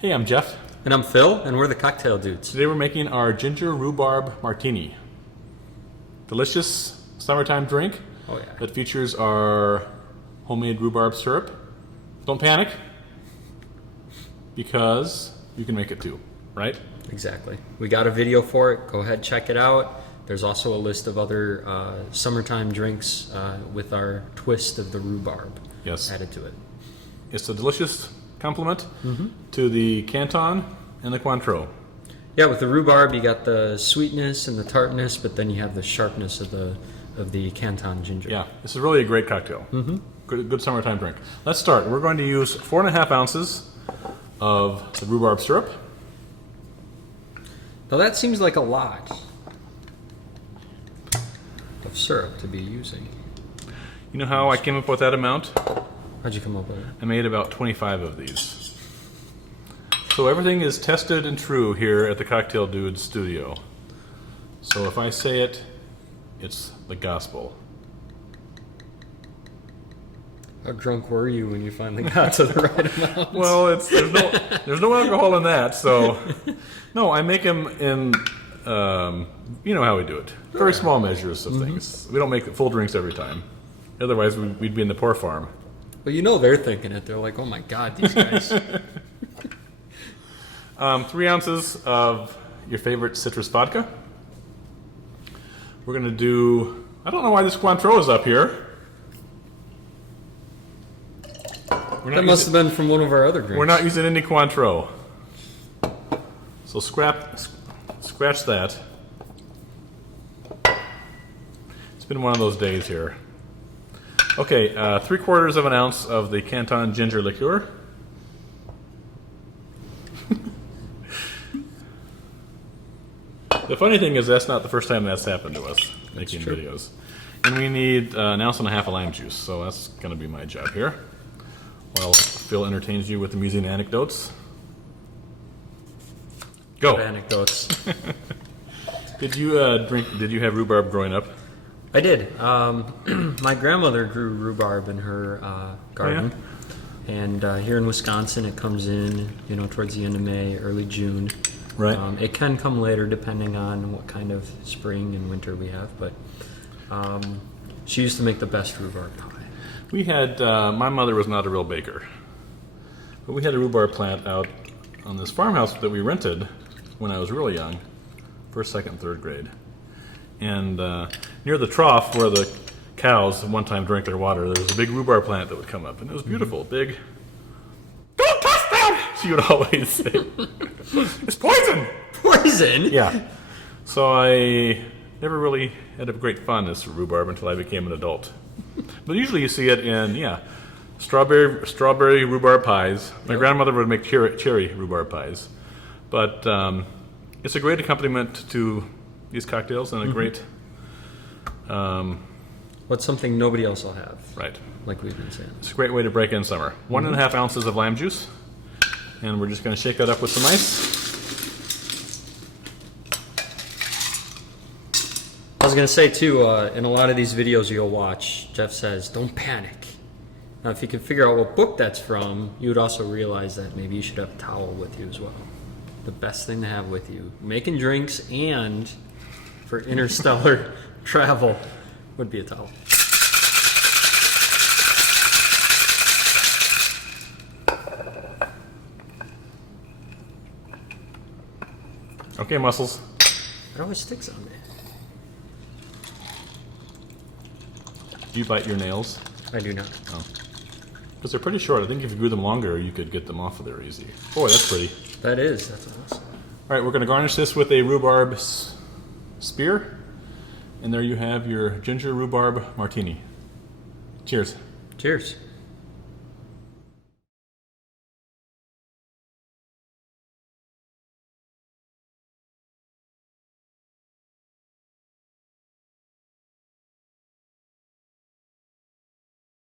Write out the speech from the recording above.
Hey, I'm Jeff. And I'm Phil, and we're the Cocktail Dudes. Today we're making our Ginger-Rhubarb Martini. Delicious summertime drink that features our homemade rhubarb syrup. Don't panic, because you can make it too, right? Exactly. We got a video for it. Go ahead, check it out. There's also a list of other summertime drinks with our twist of the rhubarb added to it. It's a delicious complement to the Canton and the Cointreau. Yeah, with the rhubarb, you got the sweetness and the tartness, but then you have the sharpness of the Canton ginger. Yeah, this is really a great cocktail. Good summertime drink. Let's start. We're going to use 4.5 ounces of the rhubarb syrup. Now that seems like a lot of syrup to be using. You know how I came up with that amount? How'd you come up with it? I made about 25 of these. So everything is tested and true here at the Cocktail Dudes studio. So if I say it, it's the gospel. How drunk were you when you finally got to the right amount? Well, there's no alcohol in that, so no, I make them in you know how we do it. Very small measures of things. We don't make full drinks every time. Otherwise, we'd be in the poor farm. Well, you know they're thinking it. They're like, oh my God, these guys. 3 ounces of your favorite citrus vodka. We're going to do, I don't know why this Cointreau is up here. That must have been from one of our other drinks. We're not using any Cointreau. So scratch that. It's been one of those days here. Okay, 3/4 of an ounce of the Canton ginger liqueur. The funny thing is that's not the first time that's happened to us making videos. And we need 1.5 ounces of lime juice, so that's going to be my job here. While Phil entertains you with amusing anecdotes. Go. Good anecdotes. Did you have rhubarb growing up? I did. My grandmother grew rhubarb in her garden. Oh, yeah? And here in Wisconsin, it comes in, towards the end of May, early June. Right. It can come later depending on what kind of spring and winter we have, but she used to make the best rhubarb pie. We had, my mother was not a real baker, but we had a rhubarb plant out on this farmhouse that we rented when I was really young, first, second, third grade. And near the trough where the cows one time drank their water, there was a big rhubarb plant that would come up, and it was beautiful, big. Don't touch that! She would always say, it's poison! Poison? Yeah. So I never really had a great fondness for rhubarb until I became an adult. But usually you see it in, strawberry rhubarb pies. My grandmother would make cherry rhubarb pies. But it's a great accompaniment to these cocktails and a great... What's something nobody else will have. Right. Like we've been saying. It's a great way to break in summer. 1.5 ounces of lime juice. And we're just going to shake that up with some ice. I was going to say, too, in a lot of these videos you'll watch, Jeff says, don't panic. Now, if you can figure out what book that's from, you would also realize that maybe you should have a towel with you as well. The best thing to have with you. Making drinks and for interstellar travel would be a towel. Okay, muscles. It always sticks on me. Do you bite your nails? I do not. Oh. Because they're pretty short. I think if you grew them longer, you could get them off of there easy. Boy, that's pretty. That is. That's awesome. All right, we're going to garnish this with a rhubarb spear. And there you have your ginger rhubarb martini. Cheers. Cheers.